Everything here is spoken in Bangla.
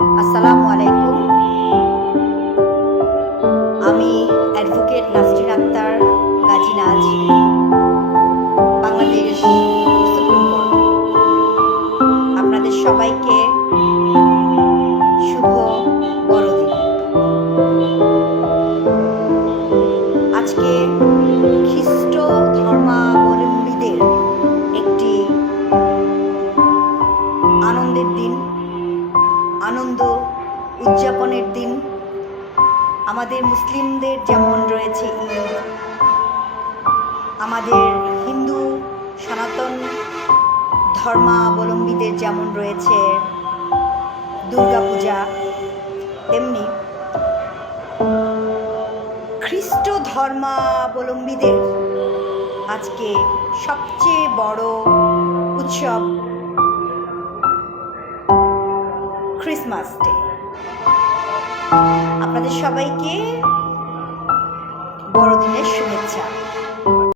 আসসালামু আলাইকুম। আমি অ্যাডভোকেট নাসরিন আক্তার গাজী নাজ, বাংলাদেশ সুপ্রিম কোর্ট। আপনাদের সবাইকে শুভ বড়দিন। আজকে খ্রিস্ট ধর্মাবলম্বীদের একটি আনন্দের দিন, আনন্দ উদযাপনের দিন। আমাদের মুসলিমদের যেমন রয়েছে ঈদ, আমাদের হিন্দু সনাতন ধর্মাবলম্বীদের যেমন রয়েছে দুর্গাপূজা, তেমনি খ্রিস্ট ধর্মাবলম্বীদের আজকে সবচেয়ে বড় উৎসব ক্রিসমাস ডে। আপনাদের সবাইকে বড়দিনের শুভেচ্ছা।